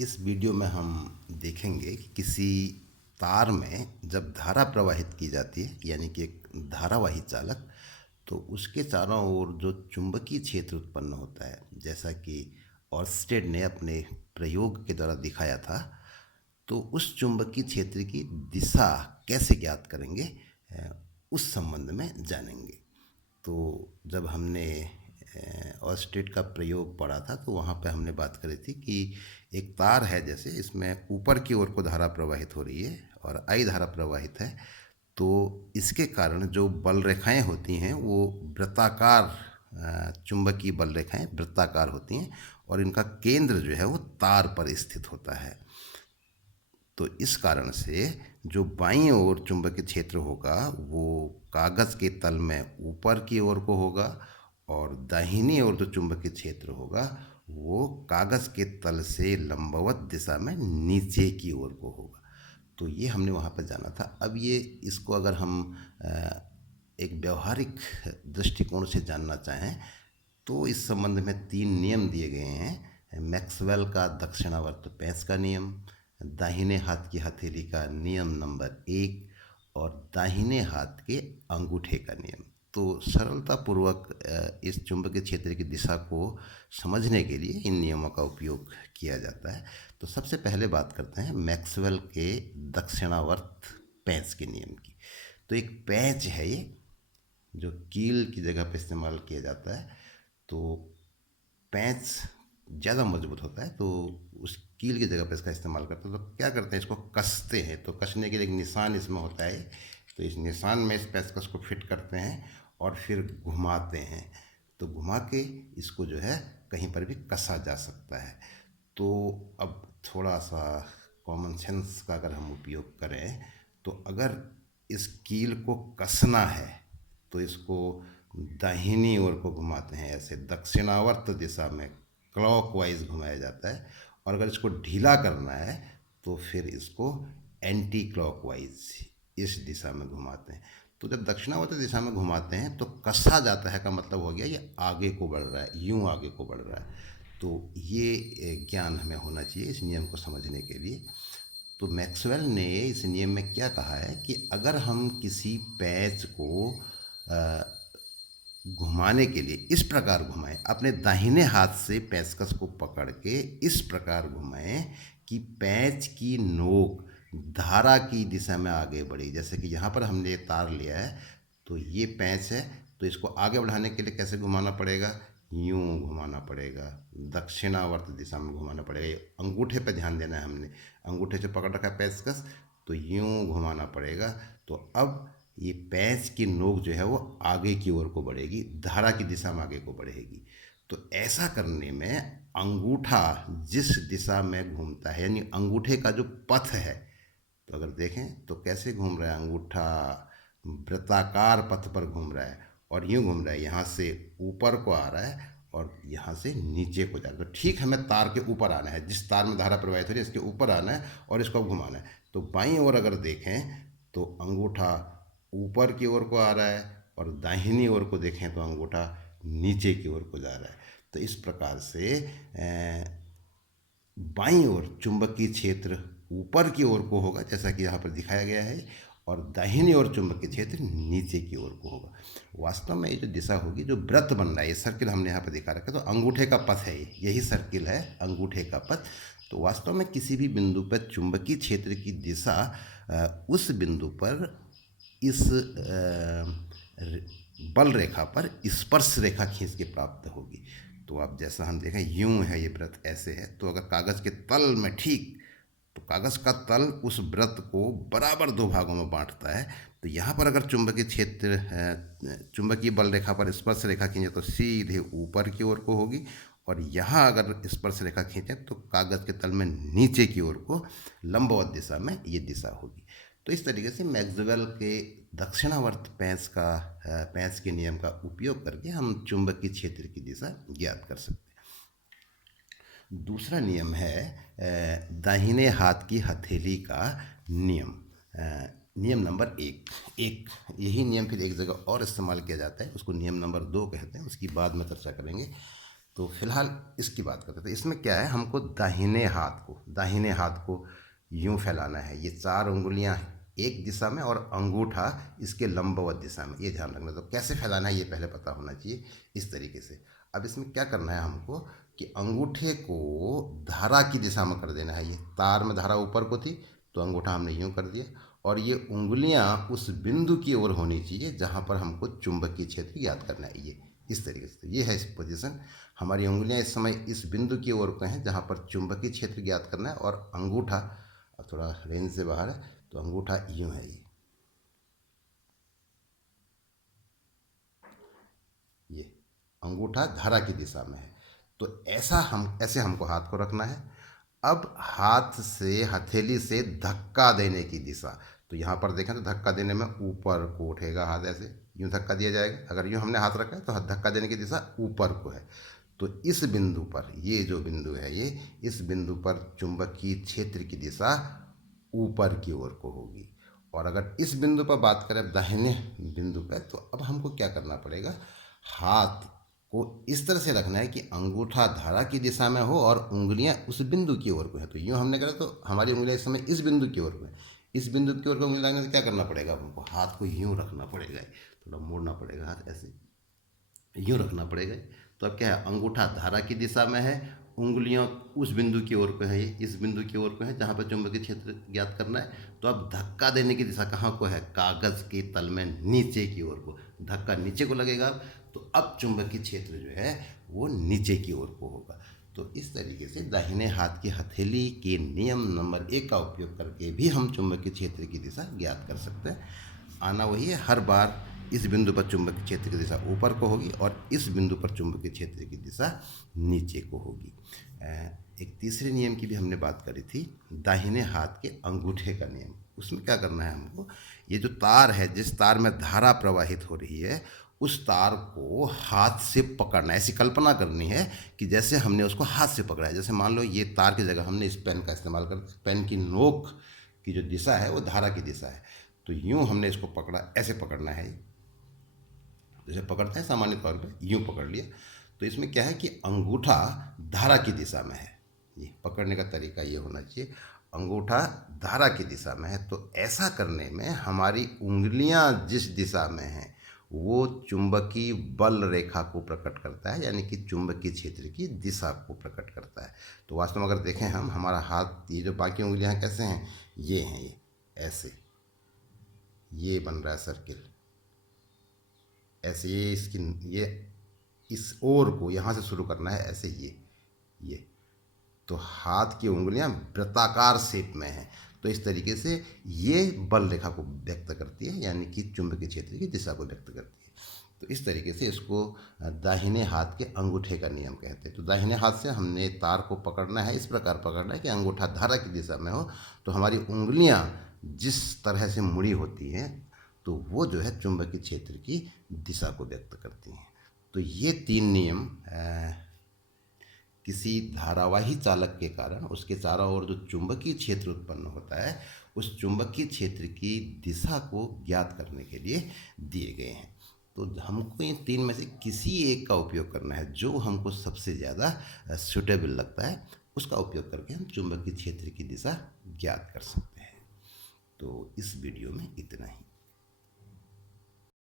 इस वीडियो में हम देखेंगे कि किसी तार में जब धारा प्रवाहित की जाती है, यानी कि एक धारावाही चालक, तो उसके चारों ओर जो चुंबकीय क्षेत्र उत्पन्न होता है, जैसा कि ऑर्स्टेड ने अपने प्रयोग के द्वारा दिखाया था। तो उस चुंबकीय क्षेत्र की दिशा कैसे ज्ञात करेंगे, उस संबंध में जानेंगे। तो जब हमने ऑर्स्टेड का प्रयोग पढ़ा था, तो वहाँ पे हमने बात करी थी कि एक तार है, जैसे इसमें ऊपर की ओर को धारा प्रवाहित हो रही है और आई धारा प्रवाहित है। तो इसके कारण जो बल रेखाएं होती हैं वो वृत्ताकार, चुंबकीय बल रेखाएं वृत्ताकार होती हैं और इनका केंद्र जो है वो तार पर स्थित होता है। तो इस कारण से जो बाईं ओर चुंबकीय क्षेत्र होगा वो कागज़ के तल में ऊपर की ओर को होगा और दाहिनी ओर जो चुंबकीय क्षेत्र होगा वो कागज़ के तल से लंबवत दिशा में नीचे की ओर को होगा। तो ये हमने वहाँ पर जाना था। अब ये इसको अगर हम एक व्यवहारिक दृष्टिकोण से जानना चाहें तो इस संबंध में 3 नियम दिए गए हैं। मैक्सवेल का दक्षिणावर्त पेंच का नियम, दाहिने हाथ की हथेली का नियम नंबर 1 और दाहिने हाथ के अंगूठे का नियम। तो सरलतापूर्वक इस चुंबकीय क्षेत्र की दिशा को समझने के लिए इन नियमों का उपयोग किया जाता है। तो सबसे पहले बात करते हैं मैक्सवेल के दक्षिणावर्त पेंच के नियम की। तो एक पेंच है ये, जो कील की जगह पे इस्तेमाल किया जाता है। तो पेंच ज़्यादा मजबूत होता है, तो उस कील की जगह पे इसका इस्तेमाल करते हैं। तो क्या करते हैं, इसको कसते हैं। तो कसने के लिए एक निशान इसमें होता है, तो इस निशान में इस पेंचकस को फिट करते हैं और फिर घुमाते हैं। तो घुमा के इसको जो है कहीं पर भी कसा जा सकता है। तो अब थोड़ा सा कॉमन सेंस का अगर हम उपयोग करें, तो अगर इस कील को कसना है तो इसको दाहिनी ओर को घुमाते हैं, ऐसे दक्षिणावर्त दिशा में क्लॉकवाइज घुमाया जाता है। और अगर इसको ढीला करना है तो फिर इसको एंटी क्लॉकवाइज इस दिशा में घुमाते हैं। तो जब दक्षिणावर्त दिशा में घुमाते हैं तो कसा जाता है का मतलब हो गया ये आगे को बढ़ रहा है, यूं आगे को बढ़ रहा है। तो ये ज्ञान हमें होना चाहिए इस नियम को समझने के लिए। तो मैक्सवेल ने इस नियम में क्या कहा है कि अगर हम किसी पैच को घुमाने के लिए इस प्रकार घुमाएं, अपने दाहिने हाथ से पेंचकस को पकड़ के इस प्रकार घुमाएं कि पैच की नोक धारा की दिशा में आगे बढ़ी। जैसे कि यहाँ पर हमने तार लिया है, तो ये पैच है, तो इसको आगे बढ़ाने के लिए कैसे घुमाना पड़ेगा, यूं घुमाना पड़ेगा, दक्षिणावर्त दिशा में घुमाना पड़ेगा। ये अंगूठे पर ध्यान देना है, हमने अंगूठे से पकड़ रखा है पेंचकस, तो यूं घुमाना पड़ेगा। तो अब ये पैंच की नोक जो है वो आगे की ओर को बढ़ेगी, धारा की दिशा में आगे को बढ़ेगी। तो ऐसा करने में अंगूठा जिस दिशा में घूमता है, यानी अंगूठे का जो पथ है, तो अगर देखें तो कैसे घूम रहा है, अंगूठा वृत्ताकार पथ पर घूम रहा है और यूं घूम रहा है, यहाँ से ऊपर को आ रहा है और यहाँ से नीचे को जा रहा है। तो ठीक हमें तार के ऊपर आना है, जिस तार में धारा प्रवाहित हो रही है इसके ऊपर आना है और इसको घुमाना है। तो बाईं ओर अगर देखें तो अंगूठा ऊपर की ओर को आ रहा है और दाहिनी ओर को देखें तो अंगूठा नीचे की ओर को जा रहा है। तो इस प्रकार से बाईं ओर चुंबकीय क्षेत्र ऊपर की ओर को होगा, जैसा कि यहाँ पर दिखाया गया है, और दाहिनी ओर चुंबकीय क्षेत्र नीचे की ओर को होगा। वास्तव में ये जो दिशा होगी, जो वृत्त बन रहा है, ये सर्किल हमने यहाँ पर दिखा रखा है, तो अंगूठे का पथ है, यही सर्किल है अंगूठे का पथ। तो वास्तव में किसी भी बिंदु पर चुंबकीय क्षेत्र की दिशा उस बिंदु पर इस बल रेखा पर स्पर्श रेखा खींच के प्राप्त होगी। तो आप जैसा हम देखें, यूं है ये वृत्त, ऐसे है, तो अगर कागज़ के तल में ठीक, तो कागज़ का तल उस वृत्त को बराबर 2 भागों में बांटता है। तो यहाँ पर अगर चुंबकीय क्षेत्र चुंबकीय बल रेखा पर स्पर्श रेखा खींचे तो सीधे ऊपर की ओर को होगी, और यहाँ अगर स्पर्श रेखा खींचें तो कागज़ के तल में नीचे की ओर को लंबवत दिशा में ये दिशा होगी। तो इस तरीके से मैक्सवेल के दक्षिणावर्त पेंच के नियम का उपयोग करके हम चुंबकीय क्षेत्र की दिशा ज्ञात कर सकते हैं। दूसरा नियम है दाहिने हाथ की हथेली का नियम, नियम नंबर 1। यही नियम फिर एक जगह और इस्तेमाल किया जाता है, उसको नियम नंबर 2 कहते हैं, उसकी बाद में चर्चा करेंगे। तो फिलहाल इसकी बात करते हैं। तो इसमें क्या है, हमको दाहिने हाथ को यूं फैलाना है। ये 4 उंगलियां एक दिशा में और अंगूठा इसके लंबवत दिशा में, ये ध्यान रखना। तो कैसे फैलाना है ये पहले पता होना चाहिए, इस तरीके से। अब इसमें क्या करना है हमको कि अंगूठे को धारा की दिशा में कर देना है। ये तार में धारा ऊपर को थी तो अंगूठा हमने यूं कर दिया, और ये उंगलियां उस बिंदु की ओर होनी चाहिए जहां पर हमको चुंबकीय क्षेत्र याद करना है। ये इस तरीके से, तो ये है इस पोजीशन। हमारी उंगलियां इस समय इस बिंदु की ओर को हैं जहां पर चुंबकीय क्षेत्र ज्ञात करना है, और अंगूठा अब थोड़ा रेंज से बाहर है तो अंगूठा यूं है। ये अंगूठा धारा की दिशा में है। तो ऐसे हमको हाथ को रखना है। अब हाथ से, हथेली से धक्का देने की दिशा, तो यहाँ पर देखें तो धक्का देने में ऊपर को उठेगा हाथ, ऐसे यूं धक्का दिया जाएगा। अगर यूं हमने हाथ रखा है तो धक्का देने की दिशा ऊपर को है। तो इस बिंदु पर, ये जो बिंदु है ये, इस बिंदु पर चुंबकीय क्षेत्र की दिशा ऊपर की ओर को होगी। और अगर इस बिंदु पर बात करें दाहिने बिंदु पर, तो अब हमको क्या करना पड़ेगा, हाथ को इस तरह से रखना है कि अंगूठा धारा की दिशा में हो और उंगलियां उस बिंदु की ओर को है। तो यूँ हमने करा तो हमारी उंगलियां इस समय इस बिंदु की ओर को है। इस बिंदु की ओर को उंगली लगाने से क्या करना पड़ेगा, हमको हाथ को यूँ रखना पड़ेगा, थोड़ा मोड़ना पड़ेगा हाथ, ऐसे यूँ रखना पड़ेगा। तो अब क्या है, अंगूठा धारा की दिशा में है, उंगलियां उस बिंदु की ओर को है, ये इस बिंदु की ओर को है जहाँ पर चुंबकीय क्षेत्र ज्ञात करना है। तो अब धक्का देने की दिशा कहाँ को है, कागज़ के तल में नीचे की ओर को, धक्का नीचे को लगेगा। तो अब चुंबकीय क्षेत्र जो है वो नीचे की ओर को होगा। तो इस तरीके से दाहिने हाथ की हथेली के नियम नंबर 1 का उपयोग करके भी हम चुंबकीय क्षेत्र की दिशा ज्ञात कर सकते हैं। आना वही है, हर बार इस बिंदु पर चुंबकीय क्षेत्र की दिशा ऊपर को होगी और इस बिंदु पर चुंबकीय क्षेत्र की दिशा नीचे को होगी। एक तीसरे नियम की भी हमने बात करी थी, दाहिने हाथ के अंगूठे का नियम। उसमें क्या करना है हमको, ये जो तार है, जिस तार में धारा प्रवाहित हो रही है, उस तार को हाथ से पकड़ना है। ऐसी कल्पना करनी है कि जैसे हमने उसको हाथ से पकड़ा है। जैसे मान लो ये तार की जगह हमने इस पेन का इस्तेमाल कर, पेन की नोक की जो दिशा है वो धारा की दिशा है। तो यूँ हमने इसको पकड़ा, ऐसे पकड़ना है, जैसे पकड़ते हैं सामान्य तौर पे, यूँ पकड़ लिया। तो इसमें क्या है कि अंगूठा धारा की दिशा में है। ये पकड़ने का तरीका ये होना चाहिए, अंगूठा धारा की दिशा में है। तो ऐसा करने में हमारी उंगलियां जिस दिशा में हैं वो चुंबकीय बल रेखा को प्रकट करता है, यानी कि चुंबकीय क्षेत्र की दिशा को प्रकट करता है। तो वास्तव में अगर देखें हम, हमारा हाथ, ये जो बाकी उंगलियां कैसे हैं, ये हैं, ये ऐसे, ये बन रहा है सर्किल, ऐसे ये इसकी, ये इस ओर को यहाँ से शुरू करना है, ऐसे ये। तो हाथ की उंगलियां वृत्ताकार शेप में हैं। तो इस तरीके से ये बल रेखा को व्यक्त करती है, यानी कि चुंबकीय क्षेत्र की दिशा को व्यक्त करती है। तो इस तरीके से इसको दाहिने हाथ के अंगूठे का नियम कहते हैं। तो दाहिने हाथ से हमने तार को पकड़ना है, इस प्रकार पकड़ना है कि अंगूठा धारा की दिशा में हो, तो हमारी उंगलियां जिस तरह से मुड़ी होती हैं तो वो जो है चुंबकीय क्षेत्र की दिशा को व्यक्त करती हैं। तो ये 3 नियम किसी धारावाही चालक के कारण उसके चारों ओर जो चुंबकीय क्षेत्र उत्पन्न होता है, उस चुंबकीय क्षेत्र की दिशा को ज्ञात करने के लिए दिए गए हैं। तो हमको इन 3 में से किसी एक का उपयोग करना है, जो हमको सबसे ज़्यादा सूटेबल लगता है, उसका उपयोग करके हम चुंबकीय क्षेत्र की दिशा ज्ञात कर सकते हैं। तो इस वीडियो में इतना ही।